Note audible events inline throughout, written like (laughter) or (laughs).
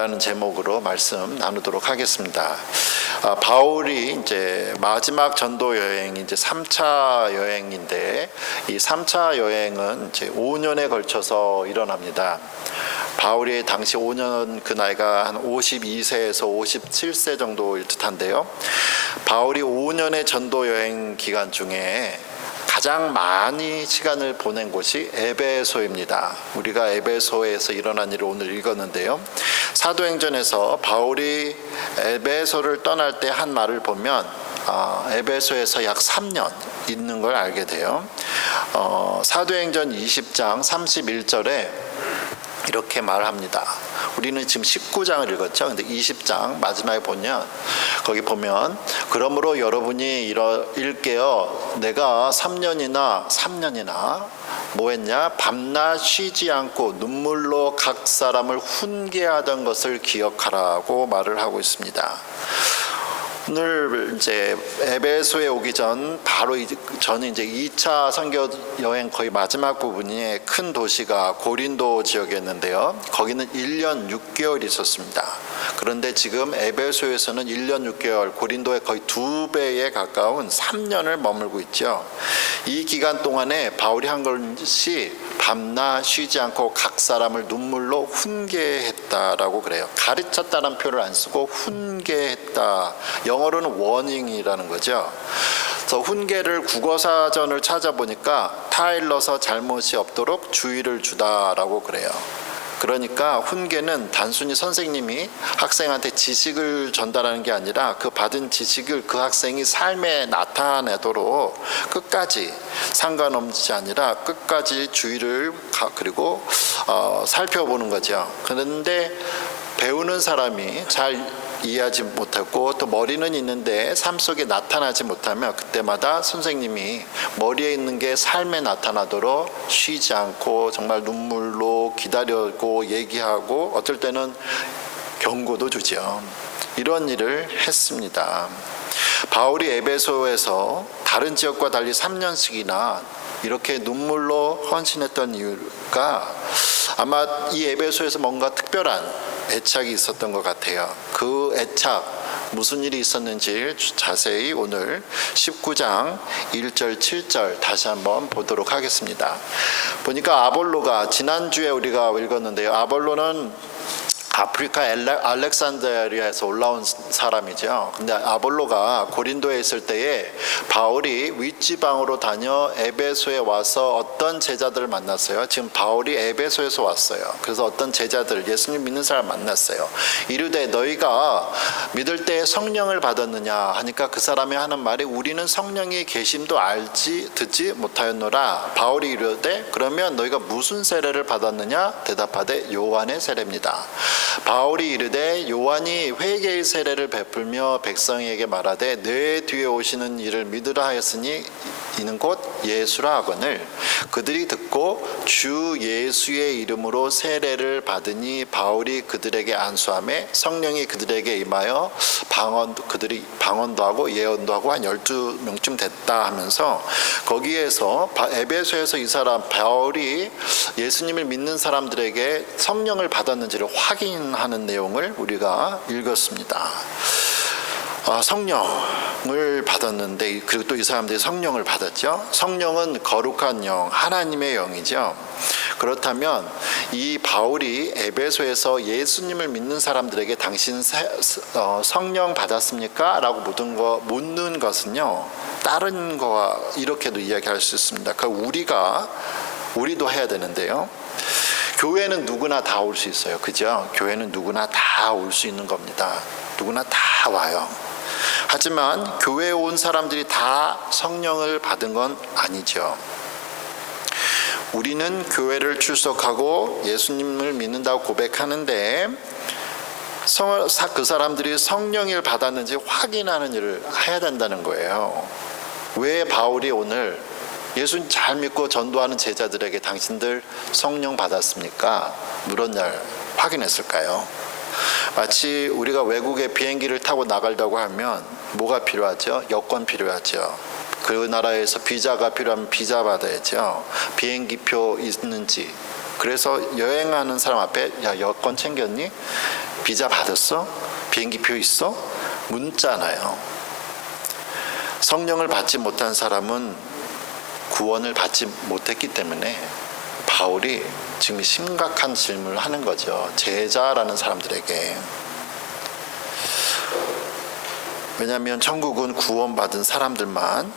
이라는 제목으로 말씀 나누도록 하겠습니다. 아, 바울이 이제 마지막 전도 여행이 이제 3차 여행인데 이 3차 여행은 이제 5년에 걸쳐서 일어납니다. 바울이 당시 5년 그 나이가 한 52세에서 57세 정도일 듯한데요. 바울이 5년의 전도 여행 기간 중에 가장 많이 시간을 보낸 곳이 에베소입니다. 우리가 에베소에서 일어난 일을 오늘 읽었는데요. 사도행전에서 바울이 에베소를 떠날 때 한 말을 보면 아, 에베소에서 약 3년 있는 걸 알게 돼요. 어, 사도행전 20장 31절에 이렇게 말합니다. 우리는 지금 19장을 읽었죠. 근데 20장 마지막에 보면 거기 보면 그러므로 여러분이 이러 일게요. 내가 3년이나 3년이나 뭐 했냐? 밤낮 쉬지 않고 눈물로 각 사람을 훈계하던 것을 기억하라고 말을 하고 있습니다. 오늘 이제 에베소에 오기 전 바로 이- 저는 이제 2차 선교 여행 거의 마지막 부분이 큰 도시가 고린도 지역이었는데요. 거기는 1년 6개월 있었습니다. 그런데 지금 에베소에서는 1년 6개월, 고린도의 거의 두 배에 가까운 3년을 머물고 있죠. 이 기간 동안에 바울이 한 것이 밤낮 쉬지 않고 각 사람을 눈물로 훈계했다라고 그래요. 가르쳤다는 표를 안 쓰고 훈계했다. 영어로는 워닝이라는 거죠. 그래서 훈계를 국어사전을 찾아보니까 타일러서 잘못이 없도록 주의를 주다라고 그래요. 그러니까 훈계는 단순히 선생님이 학생한테 지식을 전달하는 게 아니라 그 받은 지식을 그 학생이 삶에 나타내도록 끝까지 상관없지 아니라 끝까지 주의를 가- 그리고 어, 살펴보는 거죠. 그런데 배우는 사람이 잘 이해하지 못하고 또 머리는 있는데 삶 속에 나타나지 못하면 그때마다 선생님이 머리에 있는 게 삶에 나타나도록 쉬지 않고 정말 눈물로 기다려고 얘기하고 어떨 때는 경고도 주죠. 이런 일을 했습니다. 바울이 에베소에서 다른 지역과 달리 3년씩이나 이렇게 눈물로 헌신했던 이유가 아마 이 에베소에서 뭔가 특별한 애착이 있었던 것 같아요. 그 애착 무슨 일이 있었는지 자세히 오늘 19장 1절 7절 다시 한번 보도록 하겠습니다. 보니까 아볼로가 지난주에 우리가 읽었는데요. 아볼로는 아프리카 알렉산드리아에서 올라온 사람이죠. 근데 아볼로가 고린도에 있을 때에 바울이 윗지방으로 다녀 에베소에 와서 어떤 제자들을 만났어요. 지금 바울이 에베소에서 왔어요. 그래서 어떤 제자들 예수님 믿는 사람 만났어요. 이르되 너희가 믿을 때 성령을 받았느냐 하니까 그 사람이 하는 말이 우리는 성령의 계심도 알지 듣지 못하였노라. 바울이 이르되 그러면 너희가 무슨 세례를 받았느냐 대답하되 요한의 세례입니다. 바울이 이르되 요한이 회개의 세례를 베풀며 백성에게 말하되 내 뒤에 오시는 이를 믿으라 하였으니 이는 곧 예수라 하거늘 그들이 듣고 주 예수의 이름으로 세례를 받으니 바울이 그들에게 안수함에 성령이 그들에게 임하여 방언 그들이 방언도 하고 예언도 하고 한 12명쯤 됐다 하면서 거기에서 바- 에베소에서 이 사람 바울이 예수님을 믿는 사람들에게 성령을 받았는지를 확인하는 내용을 우리가 읽었습니다. 아, 성령을 받았는데 그리고 또 이 사람들이 성령을 받았죠. 성령은 거룩한 영, 하나님의 영이죠. 그렇다면 이 바울이 에베소에서 예수님을 믿는 사람들에게 당신 세- 어, 성령 받았습니까? 라고 묻은 거 묻는 것은요. 다른 거와 이렇게도 이야기할 수 있습니다. 그 우리가 우리도 해야 되는데요. 교회는 누구나 다 올 수 있어요. 그죠? 교회는 누구나 다 올 수 있는 겁니다. 누구나 다 와요. 하지만 교회에 온 사람들이 다 성령을 받은 건 아니죠. 우리는 교회를 출석하고 예수님을 믿는다고 고백하는데 그 사람들이 성령을 받았는지 확인하는 일을 해야 된다는 거예요. 왜 바울이 오늘 예수님 잘 믿고 전도하는 제자들에게 당신들 성령 받았습니까? 물었날 확인했을까요? 마치 우리가 외국에 비행기를 타고 나가려고 하면 뭐가 필요하죠? 여권 필요하죠. 그 나라에서 비자가 필요하면 비자 받아야죠. 비행기표 있는지. 그래서 여행하는 사람 앞에 야 여권 챙겼니? 비자 받았어? 비행기표 있어? 묻잖아요. 성령을 받지 못한 사람은 구원을 받지 못했기 때문에 바울이 지금 심각한 질문을 하는 거죠. 제자라는 사람들에게. 왜냐하면 천국은 구원받은 사람들만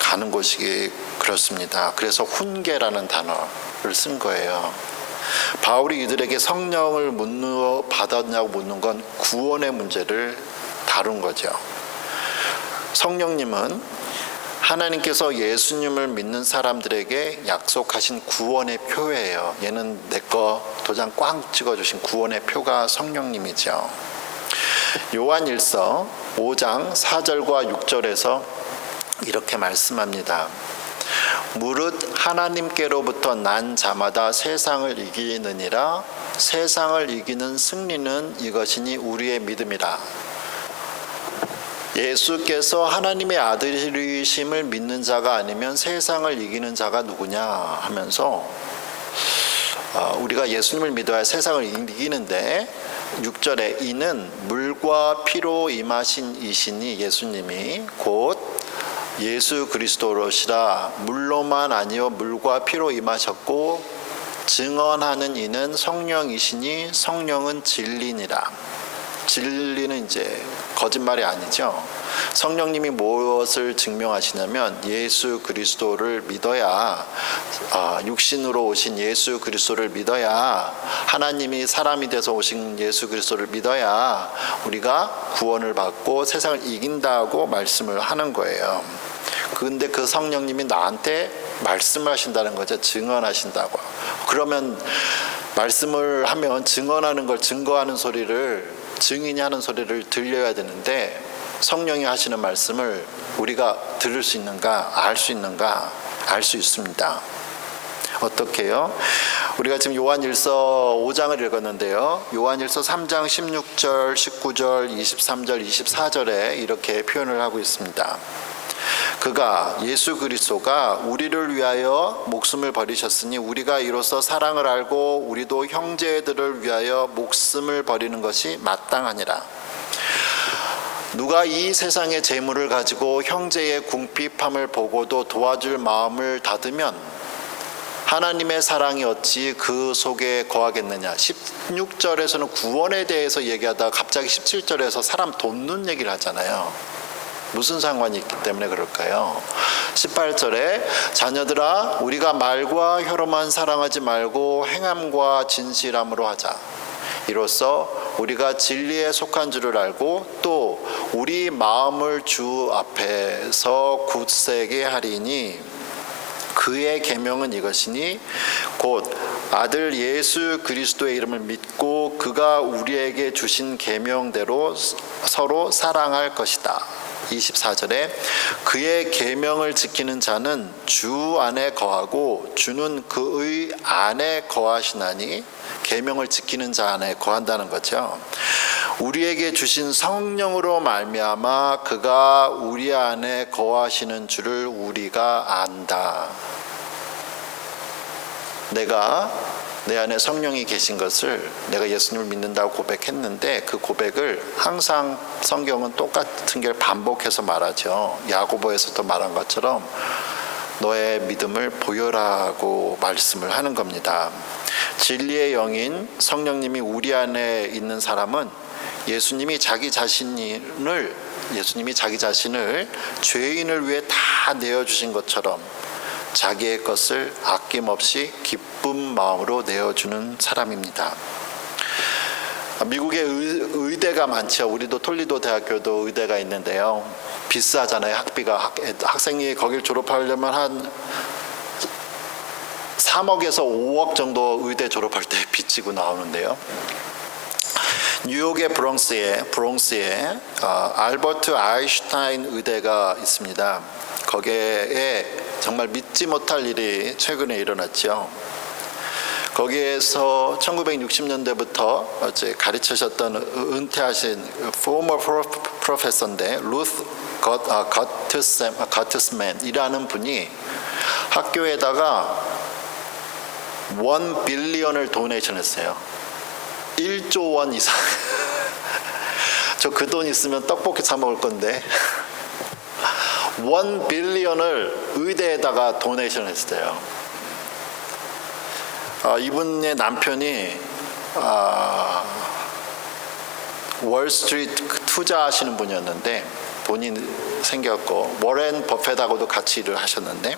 가는 곳이기 그렇습니다. 그래서 훈계라는 단어를 쓴 거예요. 바울이 이들에게 성령을 묻는 받았냐고 묻는 건 구원의 문제를 다룬 거죠. 성령님은 하나님께서 예수님을 믿는 사람들에게 약속하신 구원의 표예요. 얘는 내 거 도장 꽝 찍어주신 구원의 표가 성령님이죠. 요한 1서 5장 4절과 6절에서 이렇게 말씀합니다. 무릇 하나님께로부터 난 자마다 세상을 이기느니라 세상을 이기는 승리는 이것이니 우리의 믿음이라 예수께서 하나님의 아들이심을 믿는 자가 아니면 세상을 이기는 자가 누구냐 하면서 어, 우리가 예수님을 믿어야 세상을 이기는데 6절에 이는 물과 피로 임하신 이시니 예수님이 곧 예수 그리스도로시라 물로만 아니요 물과 피로 임하셨고 증언하는 이는 성령이시니 성령은 진리니라. 진리는 이제 거짓말이 아니죠. 성령님이 무엇을 증명하시냐면 예수 그리스도를 믿어야 아, 육신으로 오신 예수 그리스도를 믿어야 하나님이 사람이 돼서 오신 예수 그리스도를 믿어야 우리가 구원을 받고 세상을 이긴다고 말씀을 하는 거예요. 근데 그 성령님이 나한테 말씀하신다는 거죠. 증언하신다고. 그러면 말씀을 하면 증언하는 걸 증거하는 소리를 증인이 하는 소리를 들려야 되는데 성령이 하시는 말씀을 우리가 들을 수 있는가, 알 수 있는가, 알 수 있습니다. 어떻게요? 우리가 지금 요한일서 5장을 읽었는데요. 요한일서 3장 16절, 19절, 23절, 24절에 이렇게 표현을 하고 있습니다. 그가 예수 그리스도가 우리를 위하여 목숨을 버리셨으니 우리가 이로써 사랑을 알고 우리도 형제들을 위하여 목숨을 버리는 것이 마땅하니라. 누가 이 세상의 재물을 가지고 형제의 궁핍함을 보고도 도와줄 마음을 닫으면 하나님의 사랑이 어찌 그 속에 거하겠느냐. 16절에서는 구원에 대해서 얘기하다가 갑자기 17절에서 사람 돕는 얘기를 하잖아요. 무슨 상관이 있기 때문에 그럴까요? 18절에 자녀들아 우리가 말과 혀로만 사랑하지 말고 행함과 진실함으로 하자. 이로써 우리가 진리에 속한 줄을 알고 또 우리 마음을 주 앞에서 굳세게 하리니 그의 계명은 이것이니 곧 아들 예수 그리스도의 이름을 믿고 그가 우리에게 주신 계명대로 서로 사랑할 것이다. 24절에 그의 계명을 지키는 자는 주 안에 거하고 주는 그의 안에 거하시나니 계명을 지키는 자 안에 거한다는 거죠. 우리에게 주신 성령으로 말미암아 그가 우리 안에 거하시는 줄을 우리가 안다. 내가 내 안에 성령이 계신 것을 내가 예수님을 믿는다고 고백했는데 그 고백을 항상 성경은 똑같은 걸 반복해서 말하죠. 야고보에서도 말한 것처럼 너의 믿음을 보여라고 말씀을 하는 겁니다. 진리의 영인 성령님이 우리 안에 있는 사람은 예수님이 자기 자신을 예수님이 자기 자신을 죄인을 위해 다 내어 주신 것처럼 자기의 것을 아낌없이 기쁜 마음으로 내어 주는 사람입니다. 미국에 의, 대가 많죠. 우리도 톨리도 대학교도 의대가 있는데요. 비싸잖아요. 학비가 학, 학생이 거길 졸업하려면 한 3억에서 5억 정도 의대 졸업할 때 빚지고 나오는데요. 뉴욕의 브롱스에 브롱스에 어, 알버트 아인슈타인 의대가 있습니다. 거기에 정말 믿지 못할 일이 최근에 일어났죠. 거기에서 1960년대부터 어제 가르치셨던 은퇴하신 former 프로페서인데 루스 거트스 거트스맨이라는 분이 학교에다가 1 빌리언을 도네이션 했어요. 1조 원 이상. (laughs) 저 그 돈 있으면 떡볶이 사 먹을 건데. (laughs) 원 빌리언을 의대에다가 도네이션 했어요. 아, 이분의 남편이 아, 월스트리트 투자하시는 분이었는데 돈이 생겼고 워렌 버핏하고도 같이 일을 하셨는데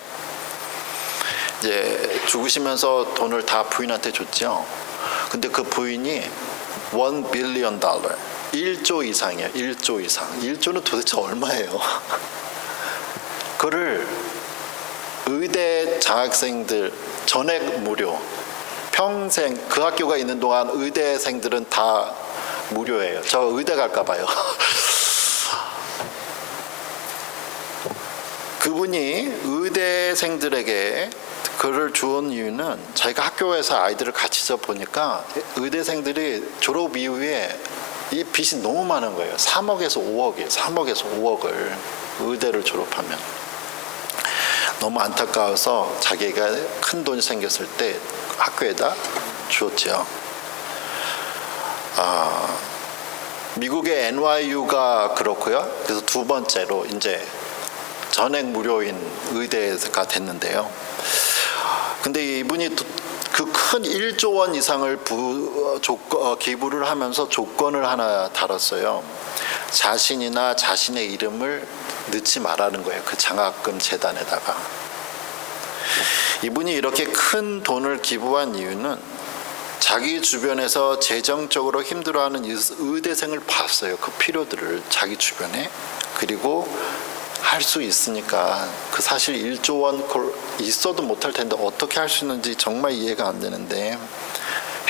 이제 죽으시면서 돈을 다 부인한테 줬죠. 근데 그 부인이 원 빌리언 달러 1조 이상이에요. 1조 이상. 1조는 도대체 얼마예요? (laughs) 그를 의대 장학생들 전액 무료 평생 그 학교가 있는 동안 의대생들은 다 무료예요. 저 의대 갈까 봐요. (laughs) 그분이 의대생들에게 글을 주은 이유는 자기가 학교에서 아이들을 같이 져 보니까 의대생들이 졸업 이후에 이 빚이 너무 많은 거예요. 3억에서 5억이에요. 3억에서 5억을 의대를 졸업하면. 너무 안타까워서 자기가 큰 돈이 생겼을 때 학교에다 주었죠. 아, 미국의 NYU가 그렇고요. 그래서 두 번째로 이제 전액 무료인 의대가 됐는데요. 근데 이분이 그 큰 1조 원 이상을 부, 조건, 어, 기부를 하면서 조건을 하나 달았어요. 자신이나 자신의 이름을 넣지 말라는 거예요. 그 장학금 재단에다가. 이분이 이렇게 큰 돈을 기부한 이유는 자기 주변에서 재정적으로 힘들어하는 이 의대생을 봤어요. 그 필요들을 자기 주변에. 그리고 할 수 있으니까 그 사실 1조 원 걸- 있어도 못할 텐데 어떻게 할 수 있는지 정말 이해가 안 되는데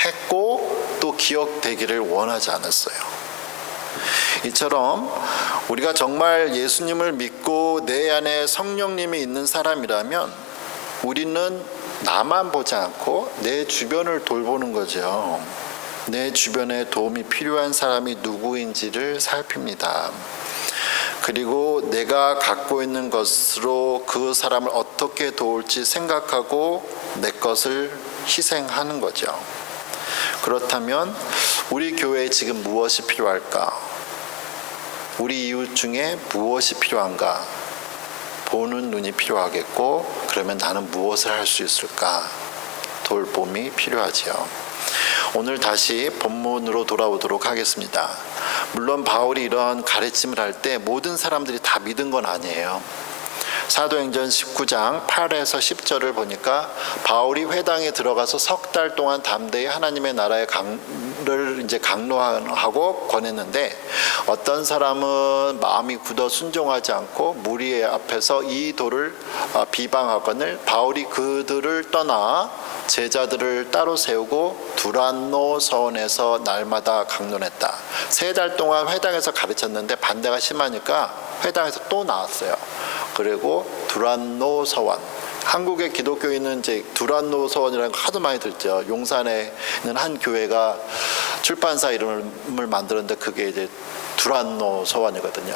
했고 또 기억되기를 원하지 않았어요. 이처럼 우리가 정말 예수님을 믿고 내 안에 성령님이 있는 사람이라면 우리는 나만 보지 않고 내 주변을 돌보는 거죠. 내 주변에 도움이 필요한 사람이 누구인지를 살핍니다. 그리고 내가 갖고 있는 것으로 그 사람을 어떻게 도울지 생각하고 내 것을 희생하는 거죠. 그렇다면 우리 교회에 지금 무엇이 필요할까? 우리 이웃 중에 무엇이 필요한가? 보는 눈이 필요하겠고, 그러면 나는 무엇을 할 수 있을까? 돌봄이 필요하지요. 오늘 다시 본문으로 돌아오도록 하겠습니다. 물론 바울이 이런 가르침을 할 때 모든 사람들이 다 믿은 건 아니에요. 사도행전 19장 8에서 10절을 보니까 바울이 회당에 들어가서 석 달 동안 담대히 하나님의 나라의 강를 이제 강로하고 권했는데 어떤 사람은 마음이 굳어 순종하지 않고 무리 앞에서 이 도를 어, 비방하거늘 바울이 그들을 떠나 제자들을 따로 세우고 두란노 서원에서 날마다 강론했다. 세 달 동안 회당에서 가르쳤는데 반대가 심하니까 회당에서 또 나왔어요. 그리고 두란노 서원. 한국의 기독교인은 이제 두란노 서원이라는 거 하도 많이 듣죠. 용산에 있는 한 교회가 출판사 이름을 만들었는데 그게 이제 두란노 서원이거든요.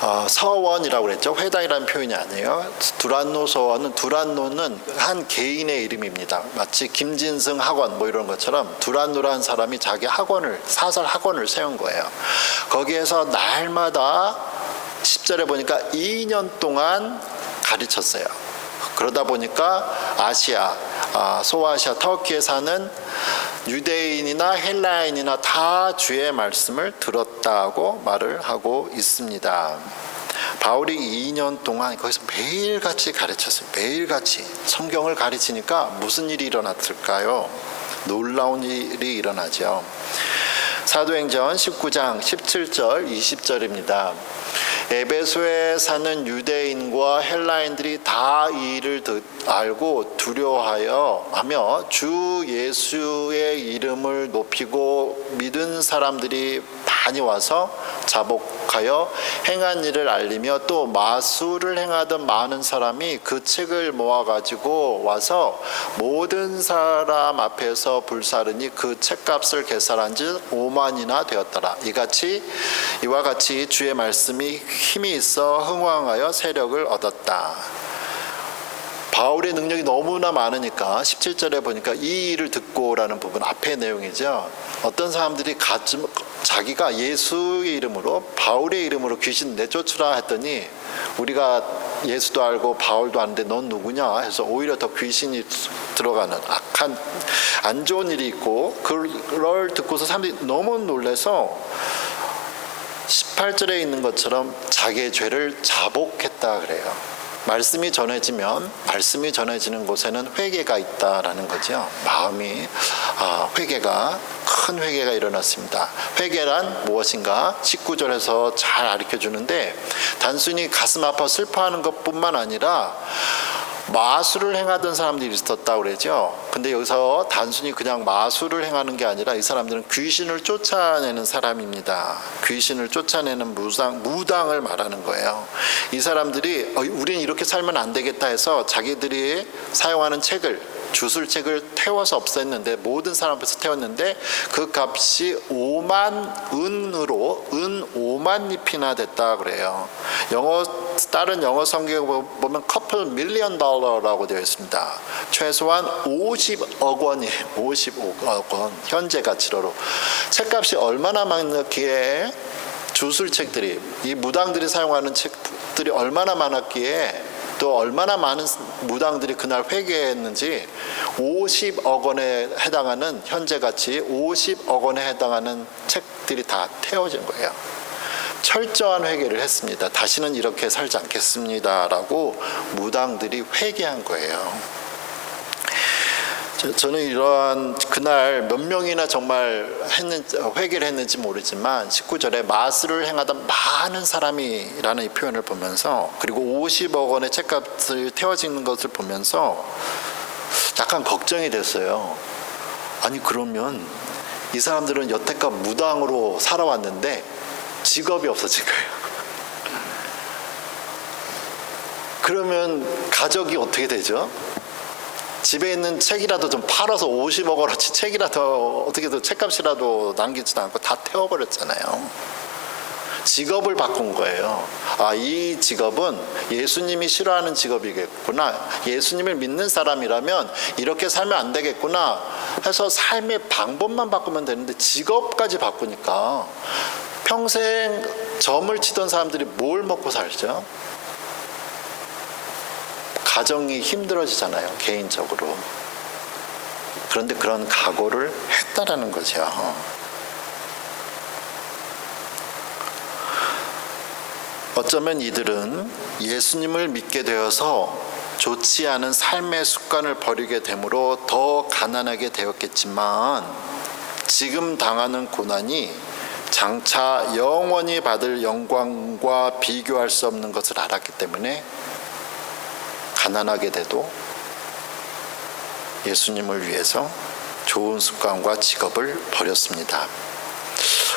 어, 서원이라고 그랬죠. 회당이라는 표현이 아니에요. 두란노 서원은 두란노는 한 개인의 이름입니다. 마치 김진승 학원 뭐 이런 것처럼 두란노라는 사람이 자기 학원을 사설 학원을 세운 거예요. 거기에서 날마다 10절에 보니까 2년 동안 가르쳤어요. 그러다 보니까 아시아, 아, 소아시아, 터키에 사는 유대인이나 헬라인이나 다 주의 말씀을 들었다고 말을 하고 있습니다. 바울이 2년 동안 거기서 매일같이 가르쳤어요. 매일같이 성경을 가르치니까 무슨 일이 일어났을까요? 놀라운 일이 일어나죠. 사도행전 19장 17절 20절입니다. 에베소에 사는 유대인과 헬라인들이 다 이 일을 듣- 알고 두려워하여 하며 주 예수의 이름을 높이고 믿은 사람들이 많이 와서 자복하여 행한 일을 알리며 또 마술을 행하던 많은 사람이 그 책을 모아 가지고 와서 모든 사람 앞에서 불사르니 그 책값을 계산한즉 5만이나 되었더라. 이같이 이와 같이 주의 말씀이 힘이 있어 흥왕하여 세력을 얻었다. 바울의 능력이 너무나 많으니까 17절에 보니까 이 일을 듣고라는 부분 앞의 내용이죠. 어떤 사람들이 가슴 자기가 예수의 이름으로 바울의 이름으로 귀신 내쫓으라 했더니 우리가 예수도 알고 바울도 아는데 넌 누구냐 해서 오히려 더 귀신이 들어가는 악한 안 좋은 일이 있고 그걸 듣고서 사람들이 너무 놀래서 18절에 있는 것처럼 자기의 죄를 자복했다 그래요. 말씀이 전해지면 말씀이 전해지는 곳에는 회개가 있다라는 거죠. 마음이 아, 회개가 큰 회개가 일어났습니다. 회개란 무엇인가? 19절에서 잘 가르쳐 주는데 단순히 가슴 아파 슬퍼하는 것뿐만 아니라 마술을 행하던 사람들이 있었다고 그러죠. 근데 여기서 단순히 그냥 마술을 행하는 게 아니라 이 사람들은 귀신을 쫓아내는 사람입니다. 귀신을 쫓아내는 무당, 무당을 말하는 거예요. 이 사람들이 어, 우리는 이렇게 살면 안 되겠다 해서 자기들이 사용하는 책을 주술책을 태워서 없앴는데 모든 사람 앞에서 태웠는데 그 값이 5만 은으로 은 5만 잎이나 됐다 그래요. 영어 다른 영어 성경에 보면 커플 밀리언 달러라고 되어 있습니다. 최소한 50억 원이 55억 원 현재 가치로 책값이 얼마나 많기에 주술책들이 이 무당들이 사용하는 책들이 얼마나 많았기에 또 얼마나 많은 무당들이 그날 회개했는지 50억 원에 해당하는 현재 가치 50억 원에 해당하는 책들이 다 태워진 거예요. 철저한 회개를 했습니다. 다시는 이렇게 살지 않겠습니다라고 무당들이 회개한 거예요. 저- 저는 이러한 그날 몇 명이나 정말 했는지 회개를 했는지 모르지만 19절에 마술을 행하던 많은 사람이라는 이 표현을 보면서 그리고 50억 원의 책값을 태워지는 것을 보면서 약간 걱정이 됐어요. 아니 그러면 이 사람들은 여태껏 무당으로 살아왔는데 직업이 없어진 거예요. 그러면 가족이 어떻게 되죠? 집에 있는 책이라도 좀 팔아서 50억 원어치 책이라도 어떻게든 책값이라도 남기지도 않고 다 태워버렸잖아요. 직업을 바꾼 거예요. 아, 이 직업은 예수님이 싫어하는 직업이겠구나. 예수님을 믿는 사람이라면 이렇게 살면 안 되겠구나. 해서 삶의 방법만 바꾸면 되는데 직업까지 바꾸니까 평생 점을 치던 사람들이 뭘 먹고 살죠? 가정이 힘들어지잖아요, 개인적으로. 그런데 그런 각오를 했다라는 거죠. 어쩌면 이들은 예수님을 믿게 되어서 좋지 않은 삶의 습관을 버리게 되므로 더 가난하게 되었겠지만 지금 당하는 고난이 장차 영원히 받을 영광과 비교할 수 없는 것을 알았기 때문에 가난하게 돼도 예수님을 위해서 좋은 습관과 직업을 버렸습니다.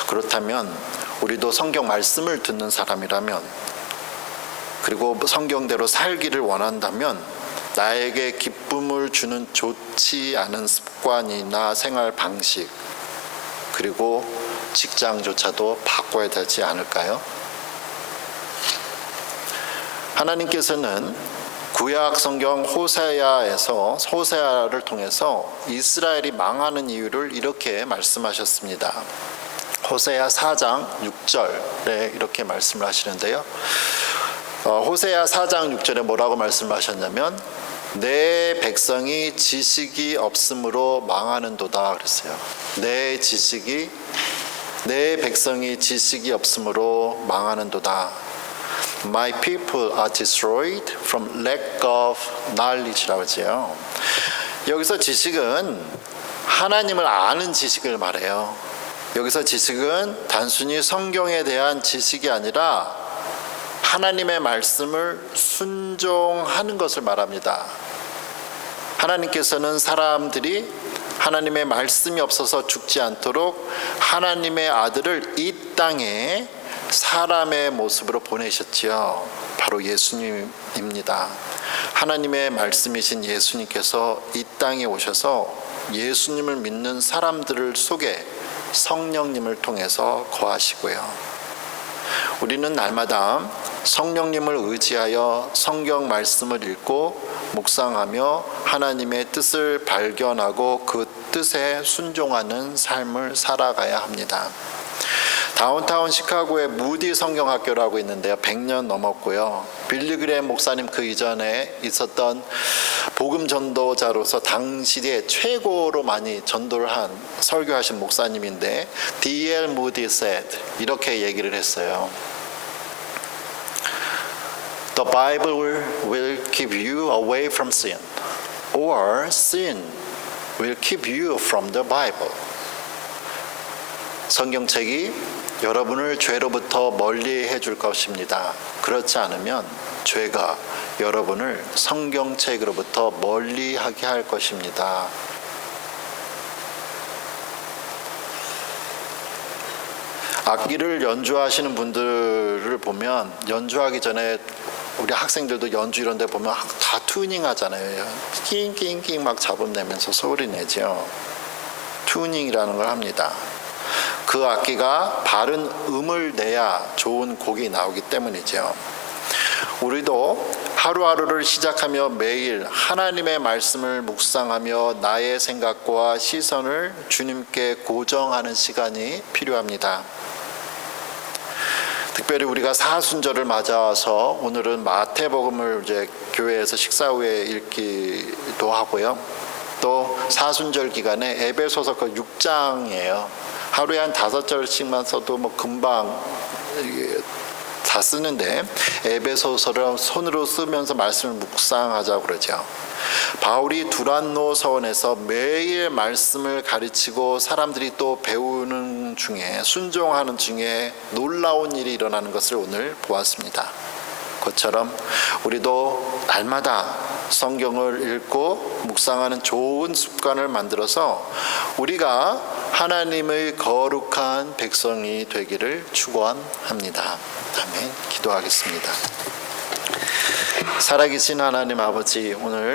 그렇다면 우리도 성경 말씀을 듣는 사람이라면 그리고 성경대로 살기를 원한다면 나에게 기쁨을 주는 좋지 않은 습관이나 생활 방식 그리고 직장조차도 바꿔야 되지 않을까요? 하나님께서는 구약 성경 호세아에서 호세아를 통해서 이스라엘이 망하는 이유를 이렇게 말씀하셨습니다. 호세아 4장 6절에 이렇게 말씀을 하시는데요. 어, 호세아 4장 6절에 뭐라고 말씀하셨냐면 내 백성이 지식이 없으므로 망하는도다 그랬어요. 내 지식이 내 백성이 지식이 없으므로 망하는도다. My people are destroyed from lack of knowledge라고 하죠. 여기서 지식은 하나님을 아는 지식을 말해요. 여기서 지식은 단순히 성경에 대한 지식이 아니라 하나님의 말씀을 순종하는 것을 말합니다. 하나님께서는 사람들이 하나님의 말씀이 없어서 죽지 않도록 하나님의 아들을 이 땅에 사람의 모습으로 보내셨지요. 바로 예수님입니다. 하나님의 말씀이신 예수님께서 이 땅에 오셔서 예수님을 믿는 사람들을 속에 성령님을 통해서 거하시고요. 우리는 날마다 성령님을 의지하여 성경 말씀을 읽고 묵상하며 하나님의 뜻을 발견하고 그 뜻에 순종하는 삶을 살아가야 합니다. 다운타운 시카고에 무디 성경학교라고 있는데요. 100년 넘었고요. 빌리그레 목사님 그 이전에 있었던 복음 전도자로서 당시에 최고로 많이 전도를 한 설교하신 목사님인데 D.L. 무디 said 이렇게 얘기를 했어요. The Bible will keep you away from sin or sin will keep you from the Bible. 성경책이 여러분을 죄로부터 멀리 해줄 것입니다. 그렇지 않으면 죄가 여러분을 성경책으로부터 멀리 하게 할 것입니다. 악기를 연주하시는 분들을 보면 연주하기 전에 우리 학생들도 연주 이런 데 보면 다 튜닝 하잖아요. 낑낑낑 막 잡음 내면서 소리 내죠. 튜닝이라는 걸 합니다. 그 악기가 바른 음을 내야 좋은 곡이 나오기 때문이죠. 우리도 하루하루를 시작하며 매일 하나님의 말씀을 묵상하며 나의 생각과 시선을 주님께 고정하는 시간이 필요합니다. 특별히 우리가 사순절을 맞아서 오늘은 마태복음을 이제 교회에서 식사 후에 읽기도 하고요. 또 사순절 기간에 에베소서 그 6장이에요. 하루에 한 다섯 절씩만 써도 뭐 금방 다 쓰는데 에베소서를 손으로 쓰면서 말씀을 묵상하자고 그러죠. 바울이 두란노 서원에서 매일 말씀을 가르치고 사람들이 또 배우는 중에 순종하는 중에 놀라운 일이 일어나는 것을 오늘 보았습니다. 그처럼 우리도 날마다 성경을 읽고 묵상하는 좋은 습관을 만들어서 우리가 하나님의 거룩한 백성이 되기를 축원합니다. 아멘. 기도하겠습니다. 살아계신 하나님 아버지 오늘